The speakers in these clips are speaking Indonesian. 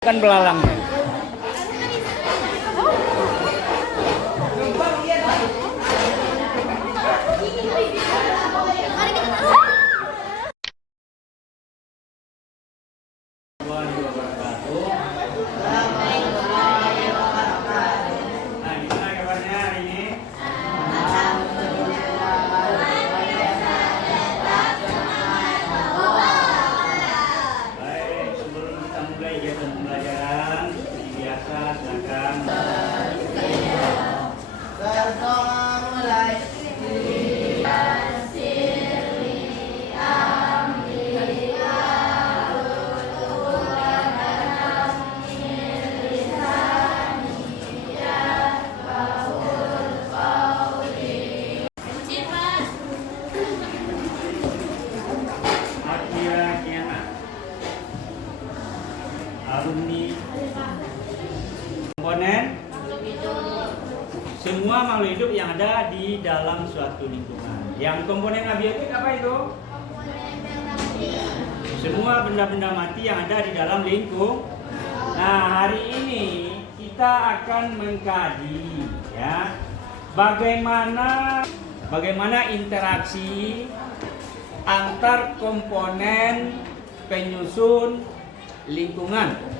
Kan belalangnya. Alumni komponen semua makhluk hidup yang ada di dalam suatu lingkungan. Yang komponen abiotik apa itu? Semua benda-benda mati yang ada di dalam lingkungan. Nah, hari ini kita akan mengkaji ya bagaimana interaksi antar komponen penyusun lingkungan.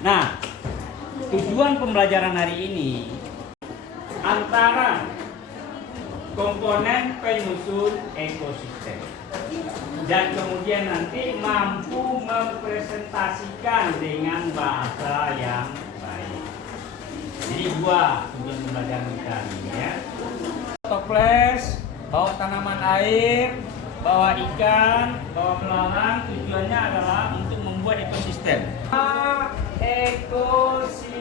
Nah, tujuan pembelajaran hari ini antara komponen penyusun ekosistem dan kemudian nanti mampu mempresentasikan dengan bahasa yang baik. Jadi dua tujuan pembelajaran kita ini ya. Toples, bawa tanaman air, bawa ikan, bawa belalang, tujuannya adalah untuk membuat ekosistem. Ekosistem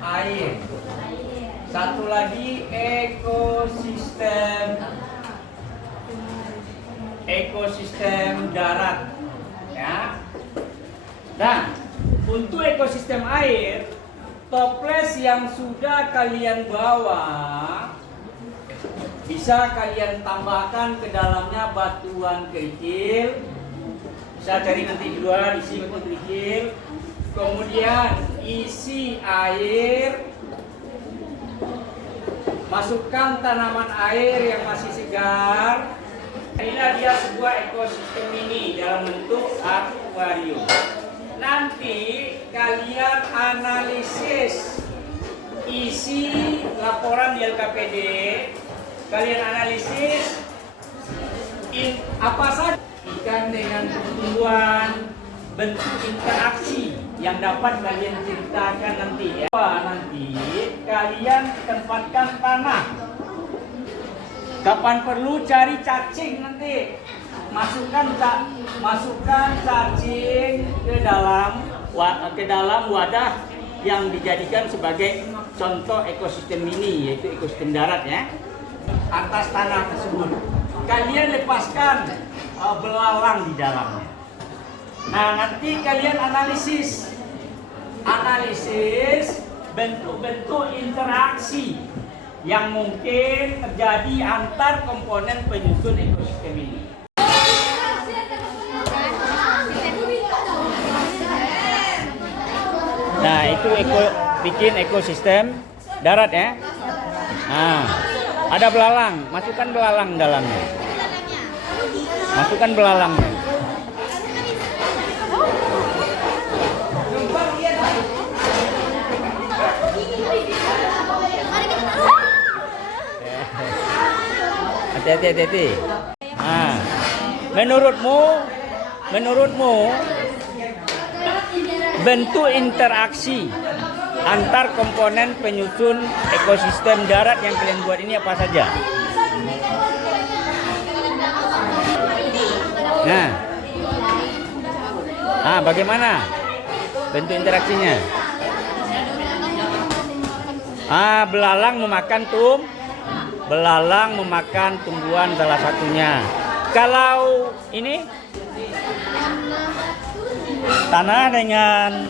air. Satu lagi ekosistem darat. Ya. Dan untuk ekosistem air, toples yang sudah kalian bawa bisa kalian tambahkan ke dalamnya batuan kerikil. Bisa cari nanti kedua isi batu kerikil. Kemudian isi air. Masukkan tanaman air yang masih segar. Inilah dia sebuah ekosistem ini dalam bentuk akuarium. Nanti kalian analisis isi laporan di LKPD. Kalian analisis apa saja ikan dengan pertumbuhan, bentuk interaksi yang dapat kalian ceritakan nanti ya. Nanti kalian tempatkan tanah. Kapan perlu cari cacing nanti. Masukkan cacing ke dalam wadah yang dijadikan sebagai contoh ekosistem ini, yaitu ekosistem darat ya. Atas tanah tersebut kalian lepaskan belalang di dalamnya. Nah, nanti kalian analisis bentuk-bentuk interaksi yang mungkin terjadi antar komponen penyusun ekosistem ini. Nah, itu bikin ekosistem darat ya. Nah, ada belalang, masukkan belalang dalamnya. Masukkan belalangnya. Hati-hati. Nah, menurutmu bentuk interaksi antar komponen penyusun ekosistem darat yang kalian buat ini apa saja? Nah, Bagaimana bentuk interaksinya? Belalang memakan tumbuhan salah satunya. Kalau ini tanah dengan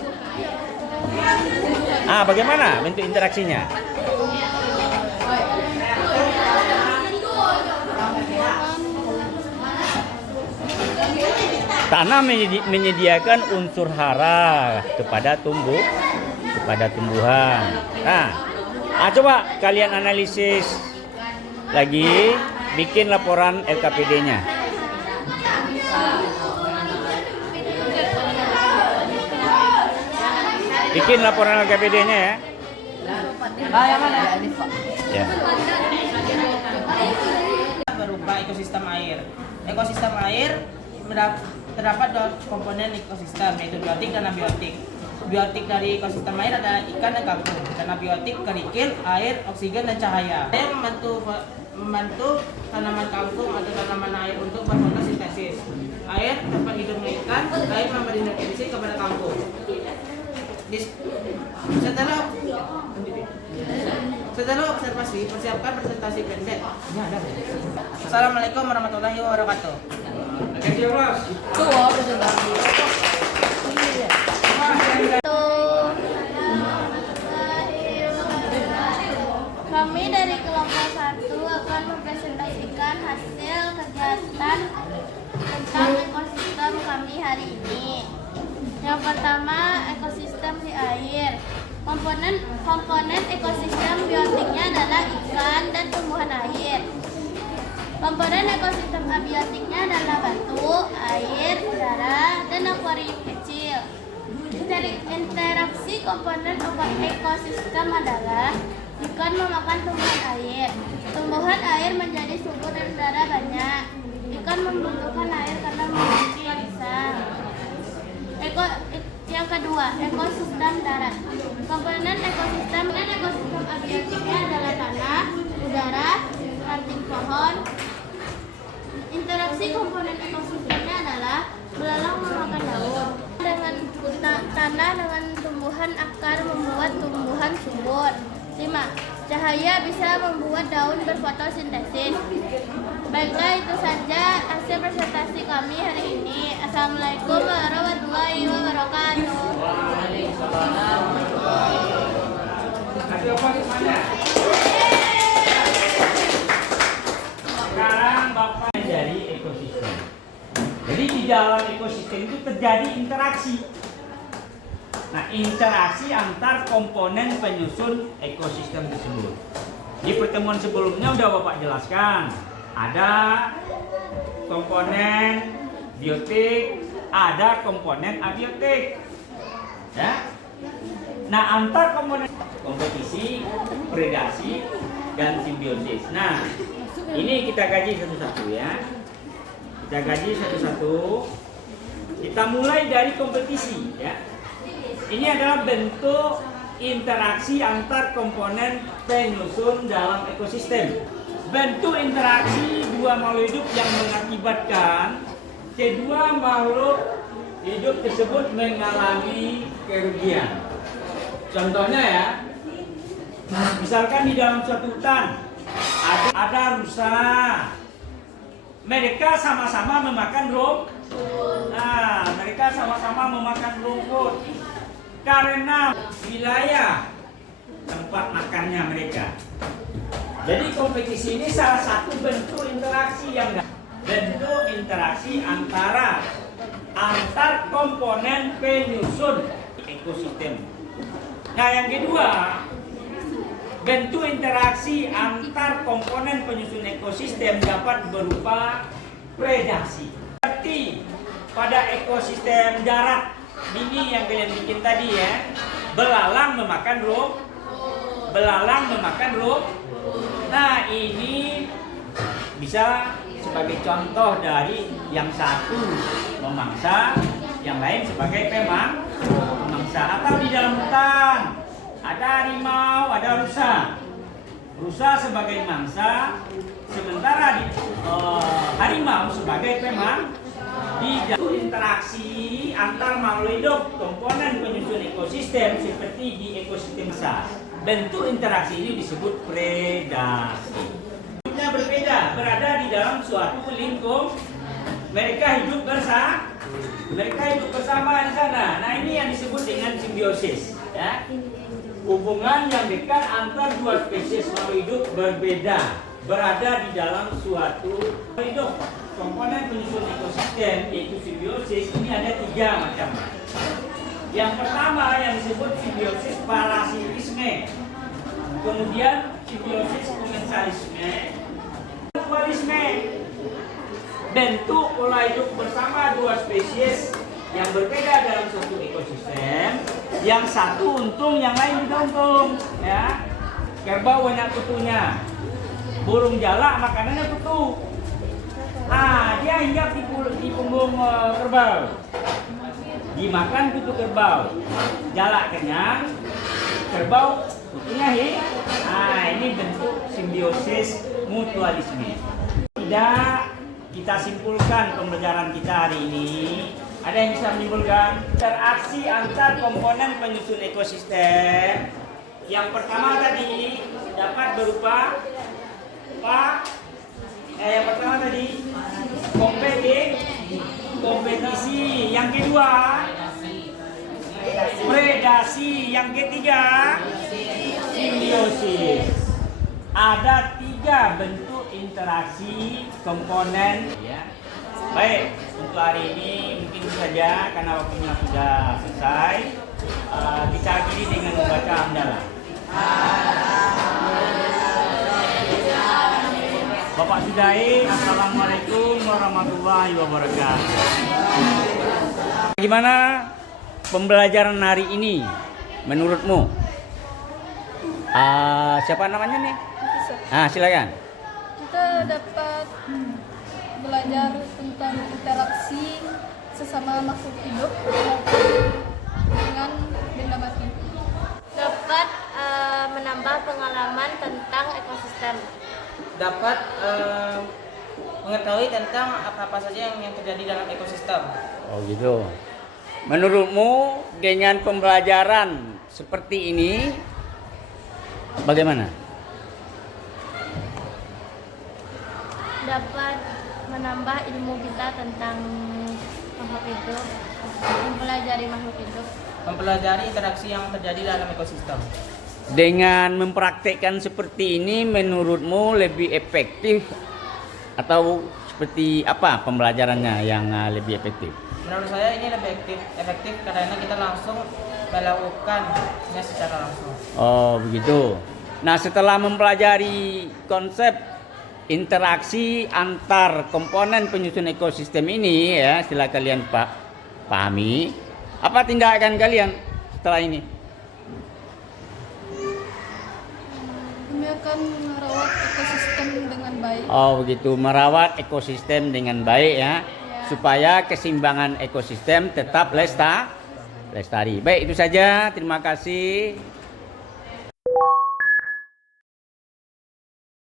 bagaimana bentuk interaksinya? Tanah menyediakan unsur hara kepada tumbuhan. Coba kalian analisis lagi, bikin laporan LKPD-nya. Bikin laporan LKPD-nya ya. Yang mana? Ya. Berupa ekosistem air. Ekosistem air terdapat dua komponen ekosistem, yaitu biotik dan abiotik. Biotik dari ekosistem air ada ikan dan kangkung, dan abiotik kerikil, air, oksigen, dan cahaya. Air membantu tanaman kangkung atau tanaman air untuk berfotosintesis. Air dapat hidupnya ikan, air memberi nutrisi kepada kangkung. Setelah observasi, persiapkan presentasi pendek. Assalamualaikum warahmatullahi wabarakatuh. Kami dari kelompok 1 akan mempresentasikan hasil kegiatan tentang ekosistem kami hari ini. Yang pertama, ekosistem di air. Komponen ekosistem biotiknya adalah ikan dan tumbuhan air. Komponen ekosistem abiotiknya adalah batu, air, udara, dan akuarium kecil. Interaksi komponen ekosistem adalah ikan memakan tumbuhan air. Tumbuhan air menjadi subur dan udara banyak. Ikan membutuhkan air karena memiliki lisan. Yang kedua, ekosistem darat. Komponen ekosistem abiotiknya adalah tanah, udara, ranting pohon. Interaksi komponen ekosistemnya adalah belalang memakan daun. Dengan tanah dengan tumbuhan akar membuat tumbuhan subur. 5. Cahaya bisa membuat daun berfotosintesis. Baiklah, itu saja hasil presentasi kami hari ini. Assalamualaikum warahmatullahi wabarakatuh. Sekarang Bapak dari ekosistem. Jadi di dalam ekosistem itu terjadi interaksi. Nah, interaksi antar komponen penyusun ekosistem tersebut. Di pertemuan sebelumnya sudah Bapak jelaskan. Ada komponen biotik, ada komponen abiotik. Ya. Nah, antar komponen kompetisi, predasi, dan simbiosis. Nah, ini kita kaji satu-satu ya. Kita kaji satu-satu. Kita mulai dari kompetisi ya. Ini adalah bentuk interaksi antar komponen penyusun dalam ekosistem. Bentuk interaksi dua makhluk hidup yang mengakibatkan kedua makhluk hidup tersebut mengalami kerugian. Contohnya ya, misalkan di dalam suatu hutan ada rusa. Mereka sama-sama memakan rumput. Nah, mereka sama-sama memakan rumput. Karena wilayah tempat makannya mereka. Jadi kompetisi ini salah satu bentuk interaksi bentuk interaksi antar komponen penyusun ekosistem. Nah, yang kedua, bentuk interaksi antar komponen penyusun ekosistem dapat berupa predasi. Seperti pada ekosistem darat ini yang kalian bikin tadi ya, belalang memakan rumput. Nah, ini bisa sebagai contoh dari yang satu memangsa, yang lain sebagai pemangsa. Atau di dalam hutan ada harimau, ada rusa. Rusa sebagai mangsa, sementara harimau sebagai di dalam interaksi antar makhluk hidup komponen penyusun ekosistem seperti di ekosistem besar. Bentuk interaksi ini disebut predasi. Hidupnya berbeda, berada di dalam suatu lingkup. Mereka hidup bersama di sana. Nah, ini yang disebut dengan simbiosis, ya. Hubungan yang dekat antar dua spesies makhluk hidup berbeda, berada di dalam suatu hidup. Komponen penyusun ekosistem yaitu simbiosis ini ada 3 macam. Yang pertama yang disebut simbiosis parasitisme, kemudian simbiosis komensalisme, mutualisme. Bentuk pola hidup bersama dua spesies yang berbeda dalam suatu ekosistem, yang satu untung, yang lain tidak untung, ya. Kerbau banyak kutunya, burung jalak makanannya kutu. Dia hinggap di punggung kerbau, dimakan kutu kerbau. Jalak kenyang, kerbau kutunya ini bentuk simbiosis mutualisme. Tidak kita simpulkan pembelajaran kita hari ini. Ada yang bisa menyimpulkan interaksi antar komponen penyusun ekosistem. Yang pertama tadi dapat berupa yang pertama tadi kompetisi, yang kedua predasi, yang ketiga simbiosis. Ada 3 bentuk interaksi komponen, ya. Baik, untuk hari ini mungkin saja karena waktunya sudah selesai. Kita akhiri dengan membaca hamdalah. Bapak Sudai, Assalamualaikum warahmatullahi wabarakatuh. Gimana pembelajaran hari ini menurutmu? Siapa namanya nih? Silakan. Kita dapat belajar tentang interaksi sesama makhluk hidup dengan benda mati. Dapat menambah pengalaman tentang ekosistem. Dapat mengetahui tentang apa-apa saja yang terjadi dalam ekosistem. Oh gitu. Menurutmu dengan pembelajaran seperti ini bagaimana? Dapat menambah ilmu kita tentang makhluk hidup, mempelajari makhluk hidup. Mempelajari interaksi yang terjadi dalam ekosistem. Dengan mempraktekkan seperti ini menurutmu lebih efektif atau seperti apa pembelajarannya yang lebih efektif? Menurut saya ini lebih efektif karena kita langsung melakukannya secara langsung. Oh begitu. Nah, setelah mempelajari konsep interaksi antar komponen penyusun ekosistem ini, ya, setelah kalian pahami, apa tindakan kalian setelah ini? Kami akan merawat ekosistem dengan baik. Oh begitu, merawat ekosistem dengan baik, ya, supaya keseimbangan ekosistem tetap lestari. Baik, itu saja. Terima kasih.